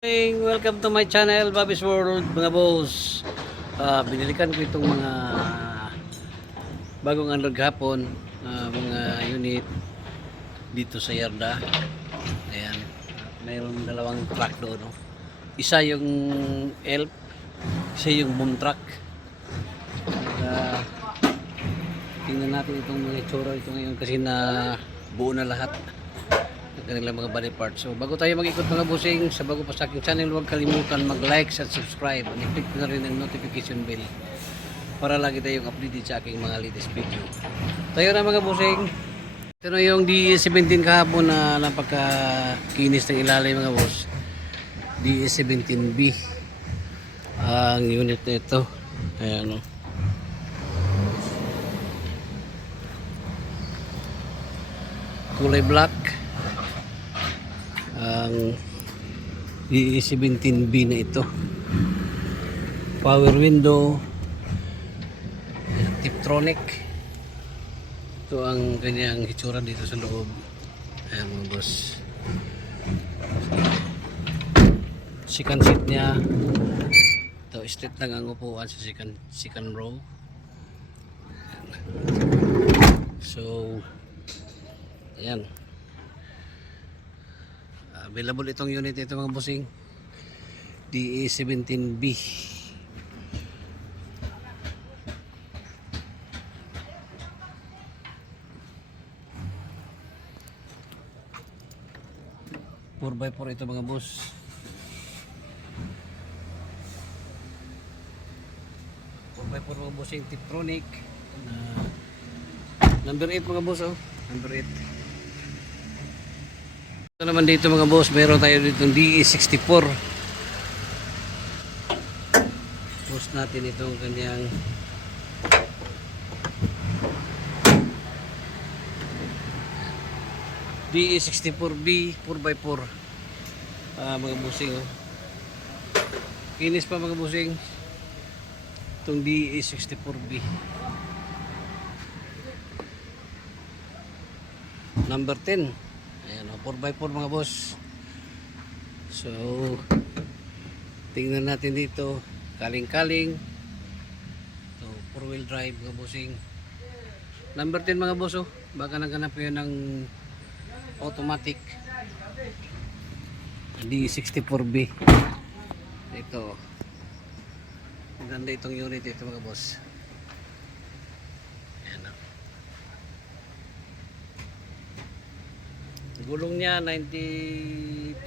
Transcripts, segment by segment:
Welcome to my channel, Bobby's World, mga boss. Binilikan ko itong mga bagong unload hapon, mga unit dito sa yarda. Ayan, mayroon dalawang truck doon, no? Isa yung ELF, isa yung boom truck. Tingnan natin itong mga itsura ito ngayon kasi na buo na lahat kanilang mga body parts. So bago tayo mag-ikot mga busing, sa bago pa sa aking channel, huwag kalimutan mag-like at subscribe. I-click na rin ang notification bell para lagi tayong updated sa aking mga latest video. Tayo na mga busing. Ito na yung DE17 kahapon na napakakinis ng ilalim mga boss. DE17B ang unit na ito. Ayan o. Kulay black ang DE17B na ito. Power window, Tiptronic. Ito ang kanyang hitsura dito sa loob. Ayan mga boss. Second seat niya. Ito, straight lang ang upuan sa second row. So ayan, available itong unit ito mga bossing, DE17B. Four by four ito mga boss. Four by four mga bossing, Tiptronic. Number 8 mga boss, oh. Number 8. Ito naman dito mga boss, meron tayo dito ng DE64. Post natin itong kanyang DE64B 4x4. Mga busing, oh. Kinis pa mga busing itong DE64B. Number 10. Ayan, 4x4 mga boss. So tingnan natin dito, kaling-kaling. So 4-wheel drive mga bossing. Number 10 mga boss, oh. Baka naghanap yun ng automatic D64B. Ito, maganda itong unit ito mga boss. Ayan, oh. Gulong niya 92%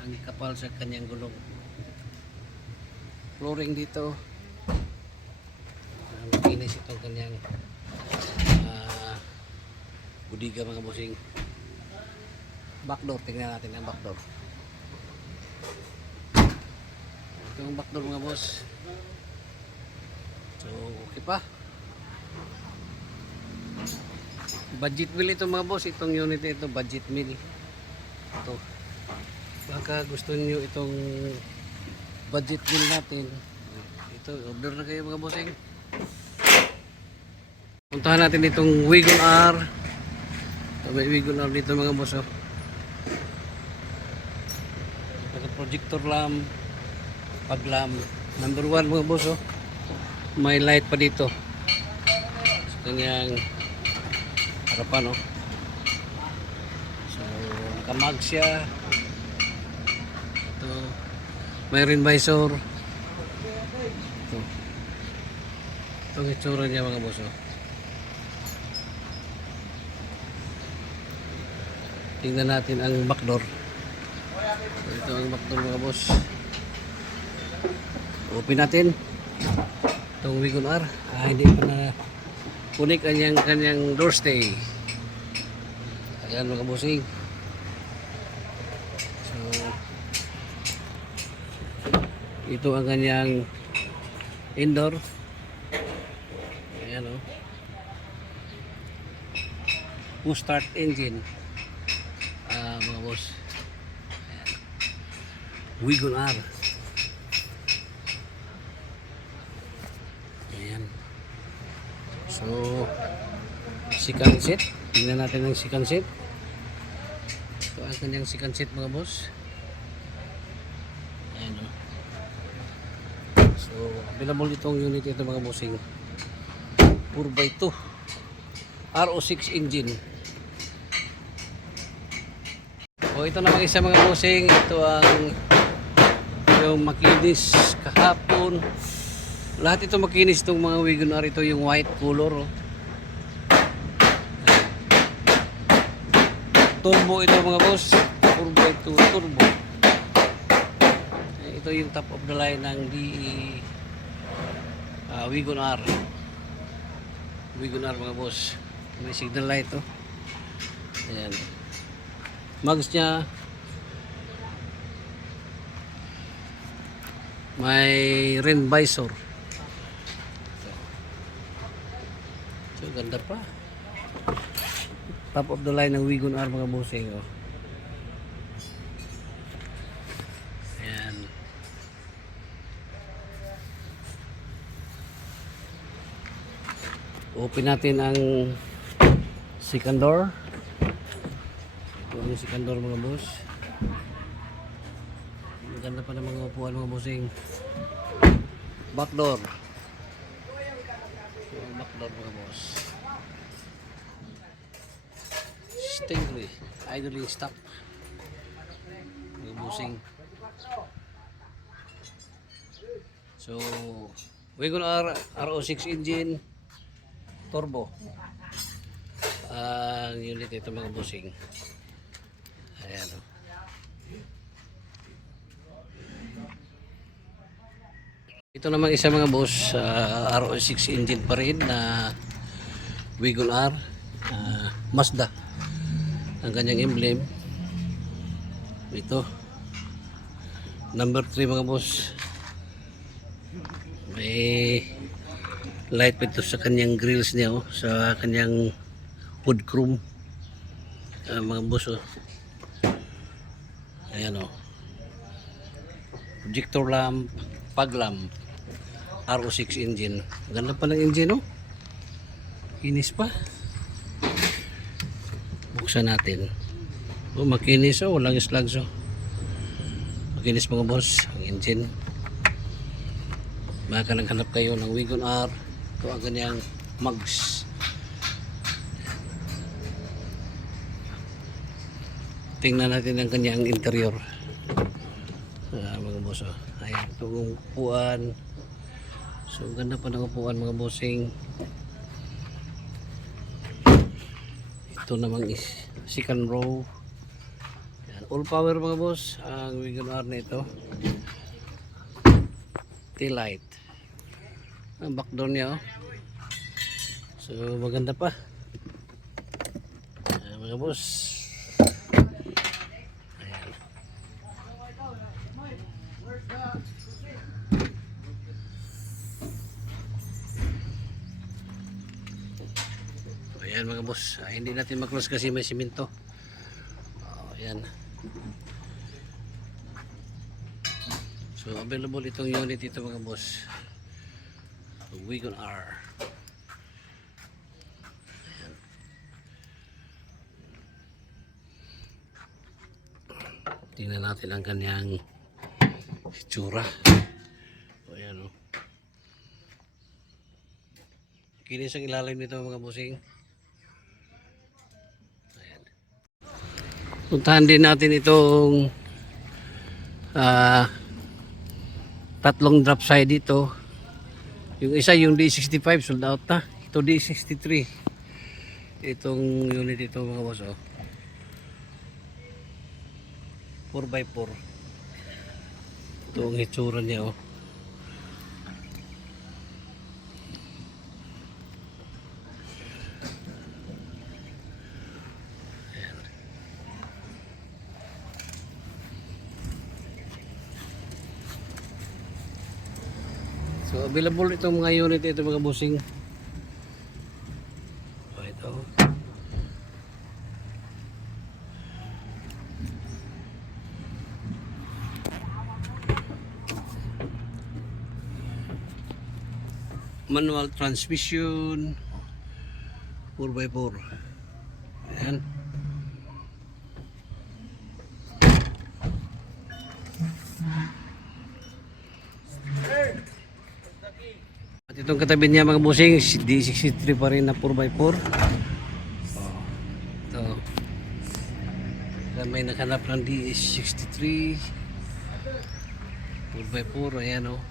ang kapal sa kanyang gulong. Flooring dito, makinis itong kanyang budiga mga bossing. Backdoor, tingnan natin ang backdoor. Ito ang backdoor mga boss. So okay pa. Budget meal ito mga boss, itong unit ito, budget meal. Ito, baka gusto niyo itong budget meal natin, ito, order na kayo mga bossing. Puntahan natin itong Wagon R. Ito, may Wagon R dito mga boss, oh. Ito, projector lamp, pag lamp, number 1 mga boss, oh. May light pa dito sa kanyang harapan, oh. So nakamag siya. Ito, may rin visor. Ito, itong itsura niya mga boss, oh. Tingnan natin ang backdoor. So, ito ang backdoor mga boss. Open natin itong Wagon R. Hindi pa na kunik kanyang doorstay. Ayan mga bossing. So ito ang kanyang indoor. Ayan, oh. Push start engine, mga boss. Ayan. Wagon R. Ayan. So second set, tingnan natin ang second set. Ito ang kanyang second set mga boss. Ayan, oh. So, available itong unit ito mga bossing. 4x2 RO6 engine. O ito naman isa mga bossing, ito ang yung makinis kahapon. Lahat ito makinis itong mga Wagoner, ito yung white color. Oh. Turbo ito mga boss, 4x2 turbo. Ito yung top of the line ng DE Wagoner. Wagoner mga boss. May signal light oh. Ayan. Mags niya. May rim visor. So ganda pa. Top of the line ng Wagoner mga bossing oh. Ayan. Open natin ang second door. Ito ang second door mga boss. Maganda pa ng mga upuan mga bossing. Back door. Ito ang back door mga boss. Stingray. Idling stop. Mga bossing. So, Wagoner RO6 engine. Turbo ang unit ito mga bossing. Ayan o. Ito naman isa mga boss, RO6 engine pa rin na Wagoner, Mazda ang kanyang emblem. Ito number 3 mga boss. May light pa ito sa kanyang grills niya oh, sa kanyang hood chrome mga boss oh. Ayan oh. Projector lamp, fog lamp, RO6 engine. Ganda pa ng engine oh. Kinis pa. Buksan natin. Oh, makinis oh, walang slugs oh. Makinis mga boss ang engine. Baka naghanap kayo ng Wagoner. Ito ang kanyang mags. Tingnan natin ang kanyang interior. Mga boss oh. Ayan, itong upuan. So ganda pa ng upuan mga bossing. Ito namang second row. Ayan, all power mga boss ang Wagoner na ito. Tail light. Ang back door niya oh. So maganda pa. Mga boss. Ayan. Ayan mga boss. Hindi natin mag-close kasi may simento. Ayan. So available itong unit ito mga boss. Wagoner. Ayan. Tingnan natin ang kanyang itsura. Ayan o. Kinis ang ilalim nito mga bossing. Ayan. Puntahan din natin itong tatlong drop side dito. Yung isa yung D65 sold out na. Ito D63. Itong unit ito mga boss oh. 4x4. Ito ang itsura niya oh. Ayan. So available itong mga unit ito mga bossing. So ito. Manual transmission 4x4. Ayan. Itong katabi niya mga bossing, D63 pa rin na 4x4. Oh, ito. May naghanap ng DS63 4x4, ayan o.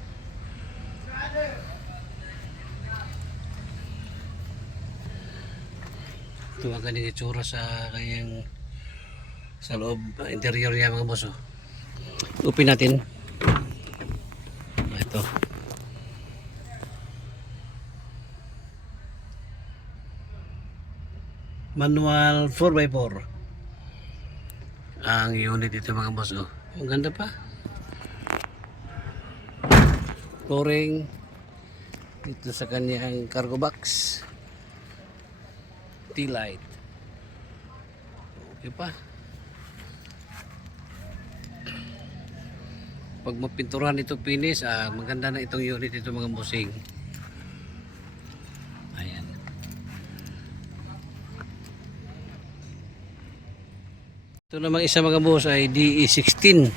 Ito ang kanyang itsura sa kanyang sa loob, interior niya mga boss. Oh. Open natin. Ito. Manual 4x4 ang unit ito mga boss. Oh. Ang ganda pa. Flooring dito sa kanyang cargo box. T-light. Okay pa. Pag mapinturahan ito finish, maganda na itong unit ito mga bossing. Ayan. Ito namang isa mga boss ay DE16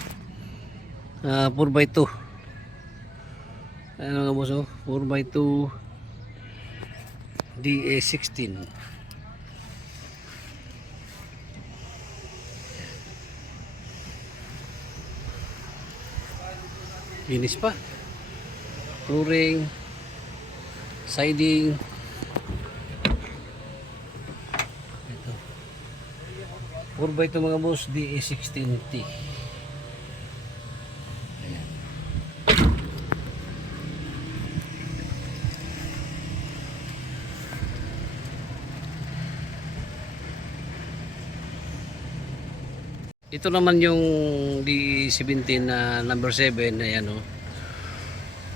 4x2. Ayan mga boss, 4x2 DE16. Finish pa. Flooring, siding. Ito. 4x2 mga boss, DE16T. Ayan. Ito naman yung D17 na number 7. Ayan o.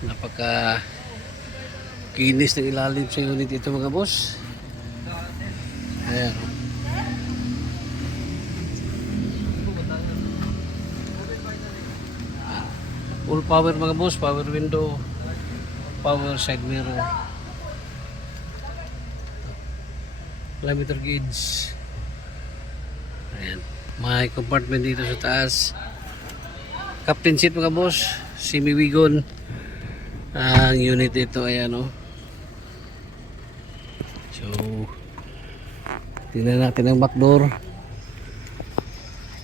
Napaka kinis ng ilalim sa unit ito mga boss. Ayan o. Full power mga boss. Power window. Power side mirror. Diameter gauge. Ayan. May compartment dito sa taas. Captain seat mga boss. Semi-wagon. Ang unit ito, ayan o. So, tingnan natin ang back door.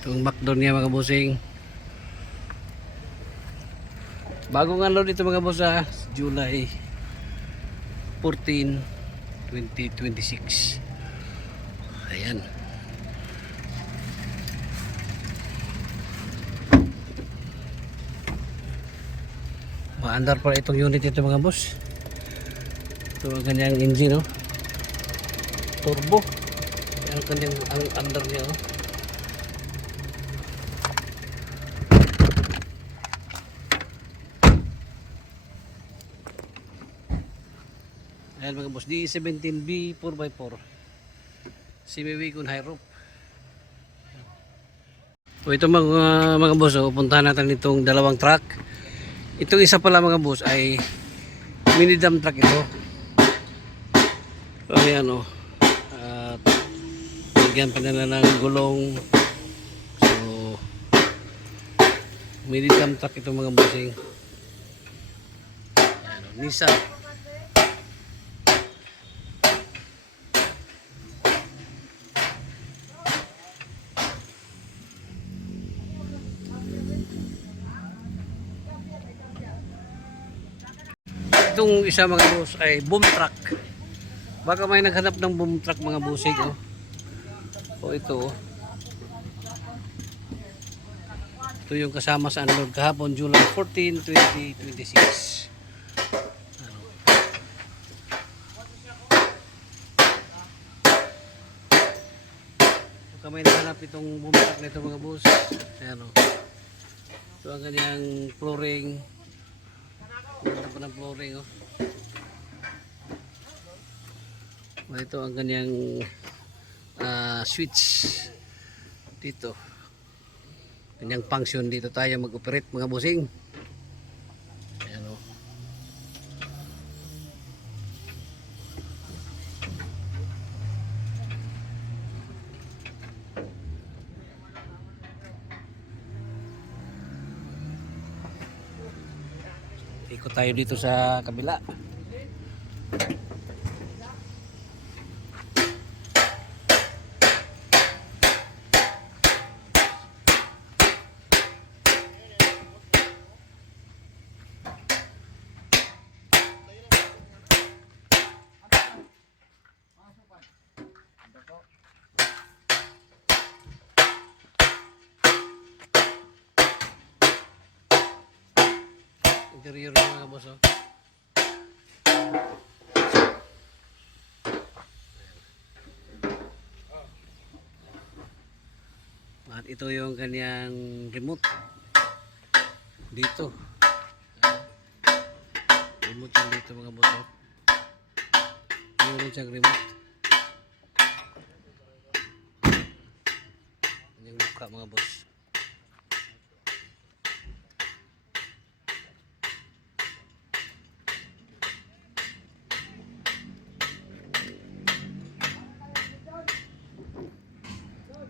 Ito ang back door niya mga bossing. Bagong unload ito mga boss July 14, 2026. Ayan. Maandar pa itong unit ito mga boss. Ito ang kanyang engine, no? Turbo. Yan ang kanyang under niya, no? Ayan mga boss, D17B 4x4 semi-wagon high roof. So ito mga boss, puntahan natin itong dalawang truck. Itong isa pala mga boss ay mini dump truck ito. So ayan o. At bigyan pa nila ng gulong. So mini dump truck ito mga bossing. Ayan o. Nissan. Itong isa mga boss ay boom truck. Baka may naghanap ng boom truck mga bossing, oh. O ito, oh. Ito yung kasama sa unload kahapon July 14, 2026. Ano? Baka may naghanap itong boom truck na ito mga boss. Ayan, oh. Ito ang kanyang flooring. Ganda pa ng flooring, oh. Ito ang kanyang switch dito. Kanyang function dito tayo mag-operate mga bossing. Ayan, oh. Ikot tayo dito sa kabila. Interior ng mga boss, oh. At ito yung kanyang remote. Dito. Remote yung dito mga boss, oh. Meron siyang remote. Yung mukha mga boss.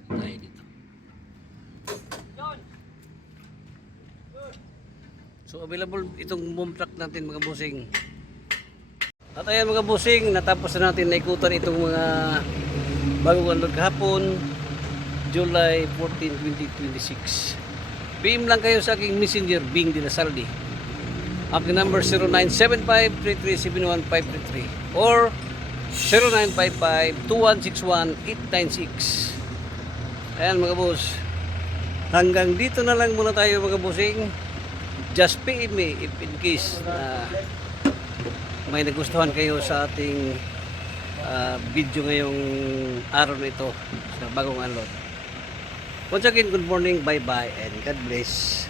Tayo dito. So available itong boom truck natin mga bossing. At ayan mga bossing, natapos na natin naikutan itong mga bagong unload kahapon, July 14, 2026. PM lang kayo sa aking messenger, Bing Dinasaldi. Aking number 0975-3371533 or 0955-2161-896. Ayan mga boss. Hanggang dito na lang muna tayo mga bossing. Just PM me if in case na may nagustuhan kayo sa ating video ngayong araw na ito sa bagong unload. Once again, good morning, bye bye, and God bless.